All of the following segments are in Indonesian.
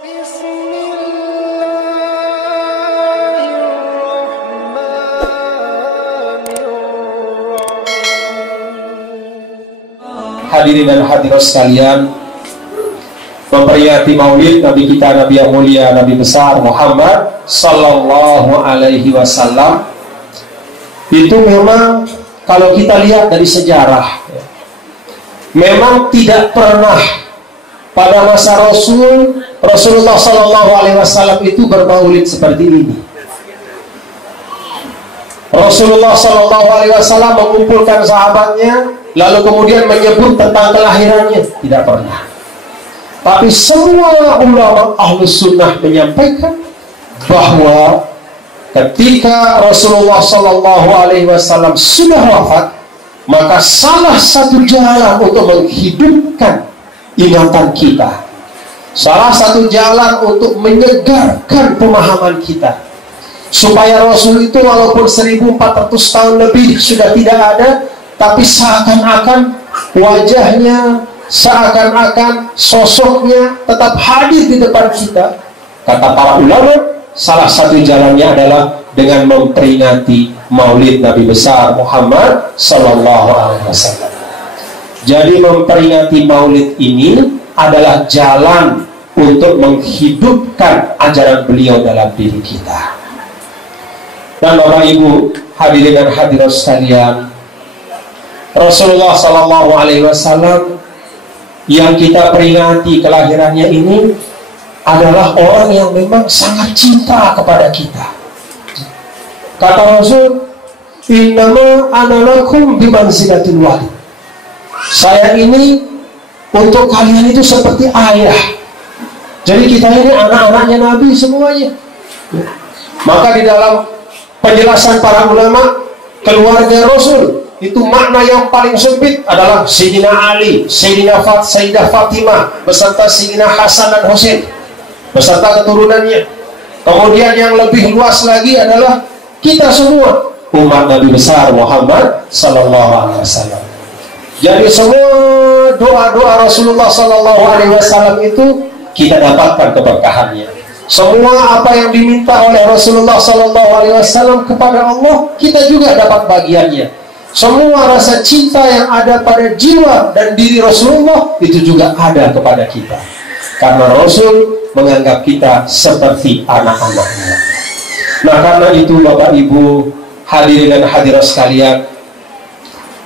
Hadirin dan hadirat sekalian, memperingati maulid Nabi kita, Nabi yang mulia, Nabi besar Muhammad Sallallahu Alaihi Wasallam, itu memang kalau kita lihat dari sejarah, memang tidak pernah pada masa Rasulullah Sallallahu Alaihi Wasallam itu bermaulid seperti ini. Rasulullah Sallallahu Alaihi Wasallam mengumpulkan sahabatnya, lalu kemudian menyebut tentang kelahirannya, tidak pernah. Tapi semua ulama Ahlus Sunnah menyampaikan bahwa ketika Rasulullah Sallallahu Alaihi Wasallam sudah wafat, maka salah satu jalan untuk menghidupkan ingatan kita, salah satu jalan untuk menyegarkan pemahaman kita, supaya Rasul itu walaupun 1400 tahun lebih sudah tidak ada, tapi seakan-akan wajahnya, seakan-akan sosoknya tetap hadir di depan kita. Kata para ulama, salah satu jalannya adalah dengan memperingati maulid Nabi besar Muhammad Sallallahu Alaihi Wasallam. Jadi memperingati maulid ini adalah jalan untuk menghidupkan ajaran beliau dalam diri kita. Dan Bapak Ibu hadirin dan hadirat sekalian, Rasulullah Sallallahu Alaihi Wasallam yang kita peringati kelahirannya ini adalah orang yang memang sangat cinta kepada kita. Kata Rasul, innama ana lakum bimanzilatil walid. Saya ini untuk kalian itu seperti ayah. Jadi kita ini anak-anaknya Nabi semuanya. Maka di dalam penjelasan para ulama, keluarga Rasul itu makna yang paling sempit adalah Sayyidina Ali, Sayyidah Fatimah beserta Sayyidina Hasan dan Husain beserta keturunannya. Kemudian yang lebih luas lagi adalah kita semua, umat Nabi besar Muhammad Sallallahu Alaihi Wasallam. Jadi semua doa-doa Rasulullah Sallallahu Alaihi Wasallam itu kita dapatkan keberkahannya. Semua apa yang diminta oleh Rasulullah Sallallahu Alaihi Wasallam kepada Allah, kita juga dapat bagiannya. Semua rasa cinta yang ada pada jiwa dan diri Rasulullah itu juga ada kepada kita, karena Rasul menganggap kita seperti anak-anaknya. Nah, karena itu Bapak Ibu hadirin dan hadirat sekalian,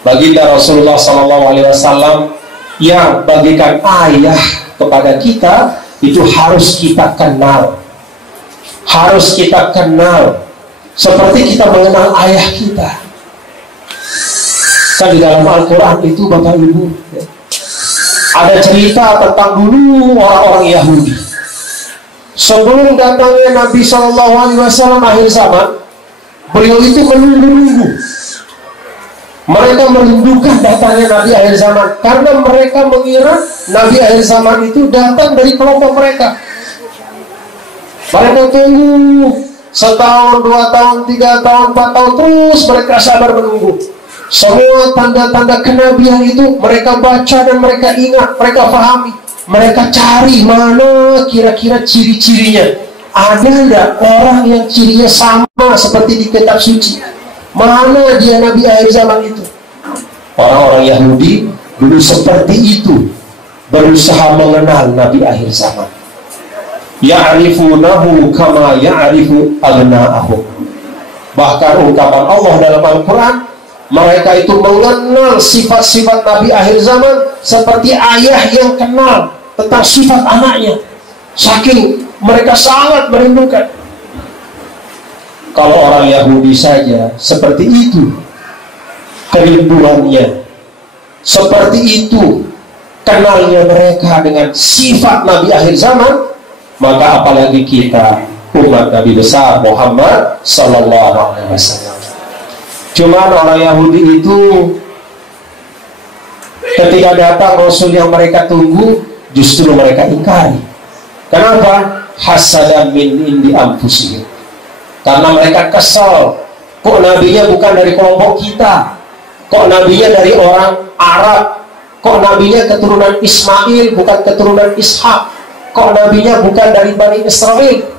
baginda Rasulullah Sallallahu Alaihi Wasallam yang bagikan ayah kepada kita itu harus kita kenal. Harus kita kenal seperti kita mengenal ayah kita. Kan di dalam Al-Quran itu Bapak Ibu ada cerita tentang dulu orang-orang Yahudi. Sebelum datangnya Nabi Sallallahu Alaihi Wasallam akhir zaman, beliau itu menunggu-nunggu. Mereka merindukan datangnya Nabi akhir zaman, karena mereka mengira Nabi akhir zaman itu datang dari kelompok mereka. Mereka tunggu setahun, 2 tahun, 3 tahun, 4 tahun, terus mereka sabar menunggu. Semua tanda-tanda kenabian itu mereka baca dan mereka ingat, mereka pahami, mereka cari mana kira-kira ciri-cirinya. Ada enggak orang yang cirinya sama seperti di kitab suci? Mana dia Nabi akhir zaman itu? Orang-orang Yahudi dulu seperti itu, berusaha mengenal Nabi akhir zaman. Ya'rifunahu kama ya'rifu abna'ahum. Bahkan ungkapan Allah dalam Al-Quran, mereka itu mengenal sifat-sifat Nabi akhir zaman seperti ayah yang kenal tentang sifat anaknya. Saking mereka sangat merindukan. Kalau orang Yahudi saja seperti itu kerinduannya, seperti itu kenalnya mereka dengan sifat Nabi akhir zaman, maka apalagi kita umat Nabi besar Muhammad Sallallahu Alaihi Wasallam. Cuman orang Yahudi itu ketika datang Rasul yang mereka tunggu, justru mereka ingkari. Kenapa? Hasadan min indi anfusihim. Karena mereka kesal, kok nabinya bukan dari kelompok kita, kok nabinya dari orang Arab, kok nabinya keturunan Ismail bukan keturunan Ishak. kok nabinya bukan dari Bani Israel?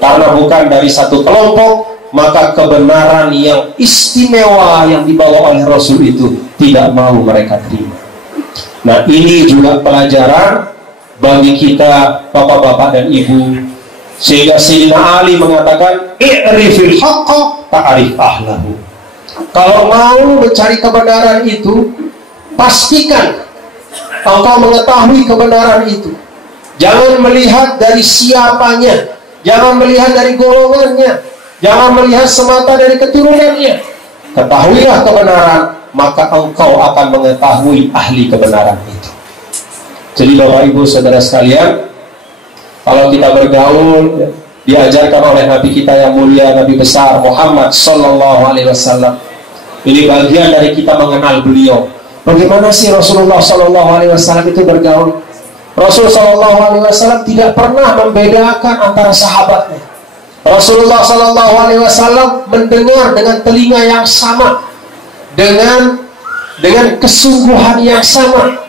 Karena bukan dari satu kelompok, maka kebenaran yang istimewa yang dibawa oleh Rasul itu tidak mau mereka terima. Nah, ini juga pelajaran bagi kita bapak-bapak dan ibu, sehingga Sayyidina Ali mengatakan i'rifil haqqa ta'rif ahlahu. Kalau mau mencari kebenaran itu, pastikan engkau mengetahui kebenaran itu. Jangan melihat dari siapanya, jangan melihat dari golongannya, jangan melihat semata dari keturunannya. Ketahuilah kebenaran, maka engkau akan mengetahui ahli kebenaran itu. Jadi Bapak Ibu Saudara sekalian, kalau kita bergaul, diajarkan oleh Nabi kita yang mulia, Nabi besar Muhammad Sallallahu Alaihi Wasallam. Ini bagian dari kita mengenal beliau. Bagaimana sih Rasulullah Sallallahu Alaihi Wasallam itu bergaul? Rasul Sallallahu Alaihi Wasallam tidak pernah membedakan antara sahabatnya. Rasulullah Sallallahu Alaihi Wasallam mendengar dengan telinga yang sama, dengan kesungguhan yang sama.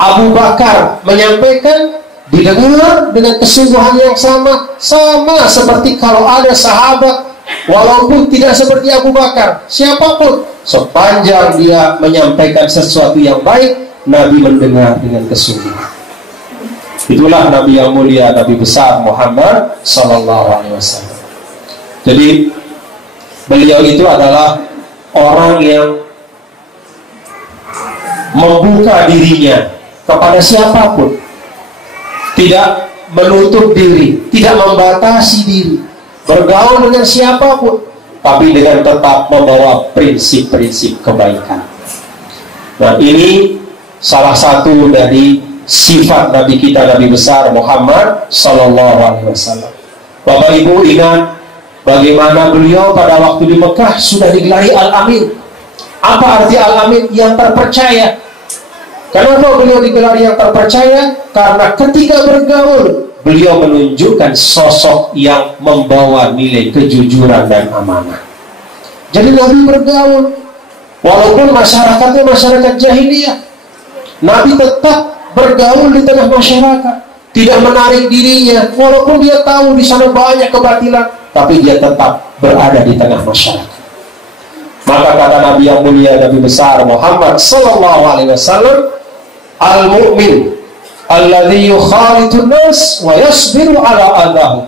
Abu Bakar menyampaikan, didengar dengan kesungguhan yang sama seperti kalau ada sahabat, walaupun tidak seperti Abu Bakar, siapapun, sepanjang dia menyampaikan sesuatu yang baik, Nabi mendengar dengan kesungguhan. Itulah Nabi yang mulia, Nabi besar Muhammad Sallallahu Alaihi Wasallam. Jadi beliau itu adalah orang yang membuka dirinya kepada siapapun, tidak menutup diri, tidak membatasi diri, bergaul dengan siapapun, tapi dengan tetap membawa prinsip-prinsip kebaikan. Nah, ini salah satu dari sifat Nabi kita, Nabi besar Muhammad Sallallahu Alaihi Wasallam. Bapak Ibu ingat bagaimana beliau pada waktu di Mekah sudah digelari Al-Amin. Apa arti Al-Amin? Yang terpercaya. Kenapa beliau digelari yang terpercaya? Karena ketika bergaul, beliau menunjukkan sosok yang membawa nilai kejujuran dan amanah. Jadi Nabi bergaul, walaupun masyarakatnya masyarakat jahiliyah, Nabi tetap bergaul di tengah masyarakat, tidak menarik dirinya, walaupun dia tahu di sana banyak kebatilan, tapi dia tetap berada di tengah masyarakat. Maka kata Nabi yang mulia, Nabi besar Muhammad Sallallahu Alaihi Wasallam, al-mu'min alladhi yukhalitun nas wa yasbiru ala adahu.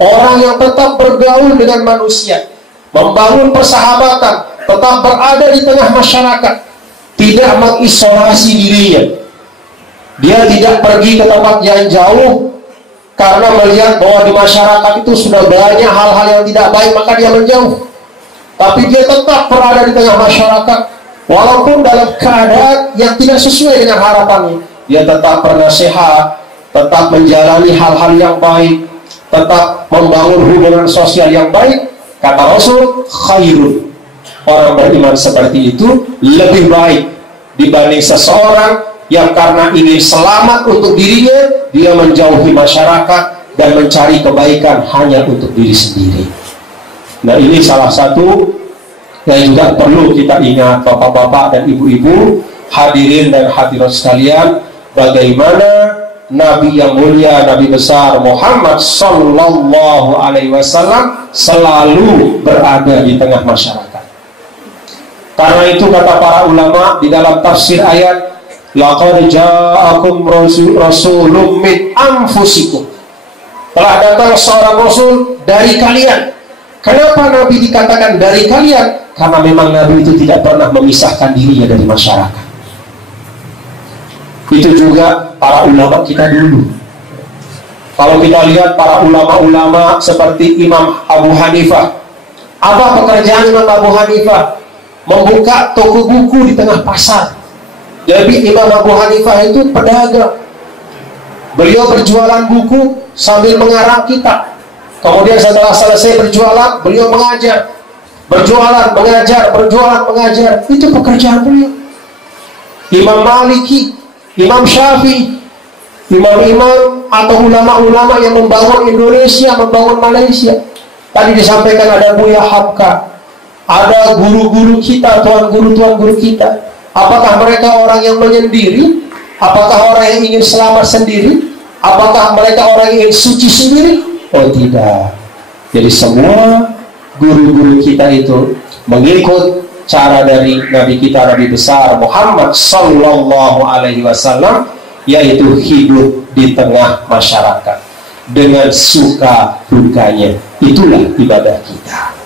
Orang yang tetap bergaul dengan manusia, membangun persahabatan, tetap berada di tengah masyarakat, tidak mengisolasi dirinya. Dia tidak pergi ke tempat yang jauh karena melihat bahwa di masyarakat itu sudah banyak hal-hal yang tidak baik, maka dia menjauh. Tapi dia tetap berada di tengah masyarakat, walaupun dalam keadaan yang tidak sesuai dengan harapannya. Dia tetap bernasihat, tetap menjalani hal-hal yang baik, tetap membangun hubungan sosial yang baik. Kata Rasul, khairun, orang beriman seperti itu lebih baik dibanding seseorang yang karena ingin selamat untuk dirinya, dia menjauhi masyarakat dan mencari kebaikan hanya untuk diri sendiri. Nah, ini salah satu yang juga perlu kita ingat, bapak-bapak dan ibu-ibu, hadirin dan hadirat sekalian, bagaimana Nabi yang mulia, Nabi besar Muhammad Sallallahu Alaihi Wasallam selalu berada di tengah masyarakat. Karena itu kata para ulama di dalam tafsir ayat, laqad ja'akum rasulun min anfusikum. Telah datang seorang rasul dari kalian. Kenapa Nabi dikatakan dari kalian? Karena memang Nabi itu tidak pernah memisahkan dirinya dari masyarakat. Itu juga para ulama kita dulu. Kalau kita lihat para ulama-ulama seperti Imam Abu Hanifah, apa pekerjaan Imam Abu Hanifah? Membuka toko buku di tengah pasar. Jadi Imam Abu Hanifah itu pedagang. Beliau berjualan buku sambil mengarang kitab. Kemudian setelah selesai berjualan, beliau mengajar. Berjualan, mengajar, berjualan, mengajar. Itu pekerjaan beliau. Imam Maliki, Imam Syafi'i, imam-imam atau ulama-ulama yang membangun Indonesia, membangun Malaysia. Tadi disampaikan ada Buya Hamka, ada guru-guru kita, tuan guru kita. Apakah mereka orang yang menyendiri? Apakah orang yang ingin selamat sendiri? Apakah mereka orang yang suci sendiri? Oh tidak. Jadi semua guru-guru kita itu mengikut cara dari Nabi kita, Nabi besar Muhammad Sallallahu Alaihi Wasallam, yaitu hidup di tengah masyarakat dengan suka dukanya. Itulah ibadah kita.